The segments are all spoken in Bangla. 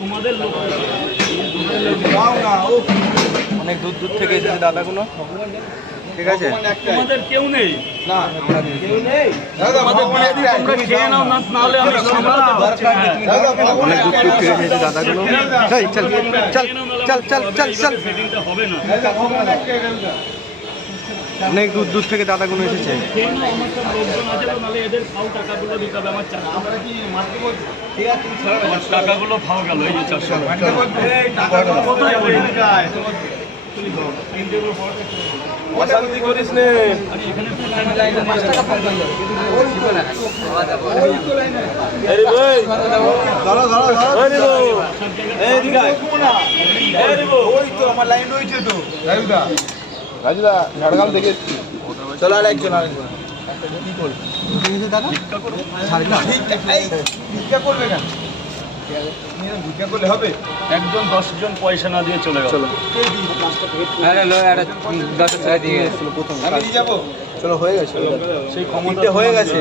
তোমাদের লোক অনেক দূর দূর থেকে এসেছে দাদাগুলো, ঠিক আছে? তোমাদের কেউ নেই না, কেউ নেই। তোমরা খেয়ে নাও, না হলে আমি সামলাতে পারছি না। অনেক দূর দূর থেকে এসেছে দাদাগুলো। এই চল চল চল চল চল চল, সেটিংটা হবে না। অনেক দূর দূর থেকে দাদাগুলো এসেছে। খেয়ে নাও, আমার সব লোকজন আছে তো, নাহলে এদের খাও টাকাগুলো দিতে হবে। আমার টাকাগুলো খাও গেল, এই যে 400 কোথায় বলি? অশান্তি করিস নে। রাজুদা ঝাড়গ্রাম থেকে এসছি। চলো আর একজন কি করবে দাদা? ভিক্ষা করবে কেন? ভিক্ষা করলে হবে? একজন 10 জন পয়সা না দিয়ে চলে গেল। আমি দিয়ে যাবো। চলো হয়ে গেছে, সেই ক্ষমতা হয়ে গেছে।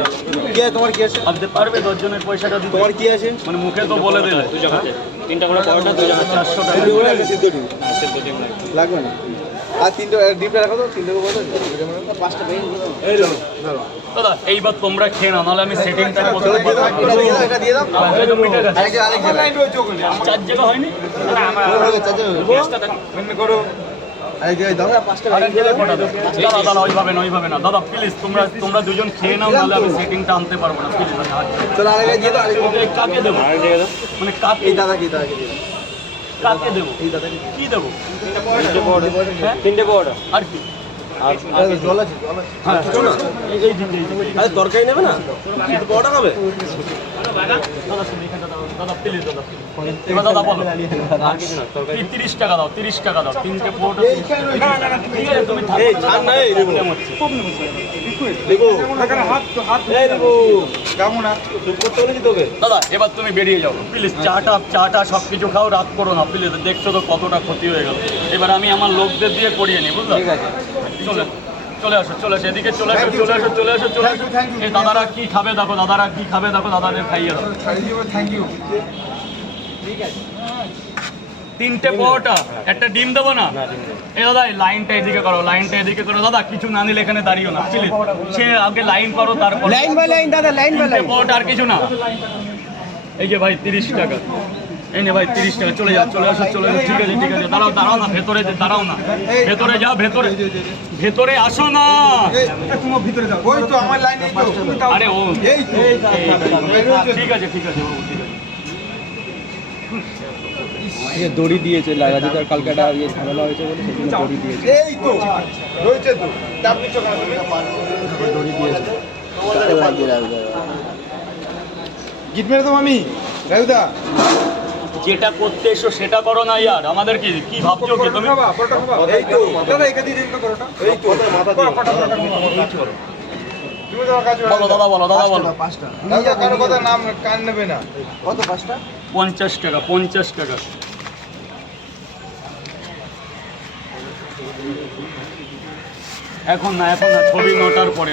কে তোমার কি আছে? ভাবতে পারবে 10 জনের পয়সাটা দিতে? তোমার কি আছে? মানে মুখে তো বলে দিলে 3টা করে পরোটা 2 জনের 400 টাকা লাগবে না। আর 3টা ডিমটা রাখো তো, 3টা করে 5টা পেয়ে এই ধরো। দাদা এইবার তোমরা খেয়ে নাও, নাহলে আমি সেটিংটা করতে পারবো না। এটা দিয়ে দাও। চার জায়গা হয়নি? করো। আরে দিয়ে দাও না 5টা আরেক জায়গায় কটা দাও? দাদা দাদা ওইভাবে না দাদা, প্লিজ তোমরা দুজন খেয়ে নাও, নাহলে আমি সেটিংটা আনতে পারবো না। প্লিজ আমি হাত জোড়। চলো আরেক দিয়ে দাও। কাকে দেবো? মানে কাকে? এই দাদা কি দাদা কি দিয়ে কাকে দেবো? এই দাদা কি দেবো? 3টে বড় আর কি? আর জল আছে, জল আছে। হ্যাঁ এই দিন আরে তরকারি নেবে না? কিন্তু বড়টা হবে। দাদা শুনি এখানটা দাও, দাদা প্লিজ দাদা। এবার দাদা বলো, 30 টাকা দাও, 30 টাকা দাও। 3টে পরোটা। ঠিক আছে তুমি থাকো। এই ছাড় না, এই প্রবলেম হচ্ছে। দেখো এই দেখো কেমন আছে? চুপ করতে বলেছি তোকে। দাদা এবার তুমি বেরিয়ে যাও প্লিজ। চাটা সব কিছু খাও, রাত করো না প্লিজ। দেখছো তো কতটা ক্ষতি হয়ে গেল। এবার আমি আমার লোকদের দিয়ে করিয়ে নিই, বুঝলো? ঠিক আছে। চলে আসো এদিকে চলে আসো। এই দাদারা কি খাবে দেখো, দাদাদের খাইয়ে দাও। Thank you. 3টে পরোটা, একটা ডিম দেবো না? এই দাদা এই লাইনটা এদিকে করো, দাদা কিছু না নিলে এখানে দাঁড়িও না প্লিজ। সে আগে লাইন করো, তারপর লাইন বাই লাইন দাদা, লাইন বাই লাইন। পরোটা আর কিছু না। এই যে ভাই 30 টাকা। এই নে ভাই 30 টাকা। চলে আসো। ঠিক আছে দাঁড়াও না, দাঁড়াও না, ভেতরে যাও, ভেতরে আসো না। তোমার ভিতরে যাও। ওই তো আমার লাইনে তো। আরে ও এই তো। ঠিক আছে বাবু, ঠিক আছে। দড়ি দিয়েছে লাগাতে, কালকে একটা ঝামেলা হয়েছে বলে সেজন্য দড়ি দিয়েছে। এই তো রয়েছে তো, চাপ নিচ্ছ কেন তুমি? দড়ি দিয়েছে। গিট মেরে দাও আমি রাজুদা। যেটা করতে এসো সেটা করো না ইয়ার। আমাদের কি ভাবছো কি তুমি? এই তো দাদা একা দিয়ে দিন তো পরোটা। এই তো মাথা দিয়ে তুমি তোমার কাছে বলো দাদা, বলো 5টা। দাদা কারো কথা নাম কান নেবে না। কত 5টা? 50 টাকা। এখন না, ছবি 9টার পরে।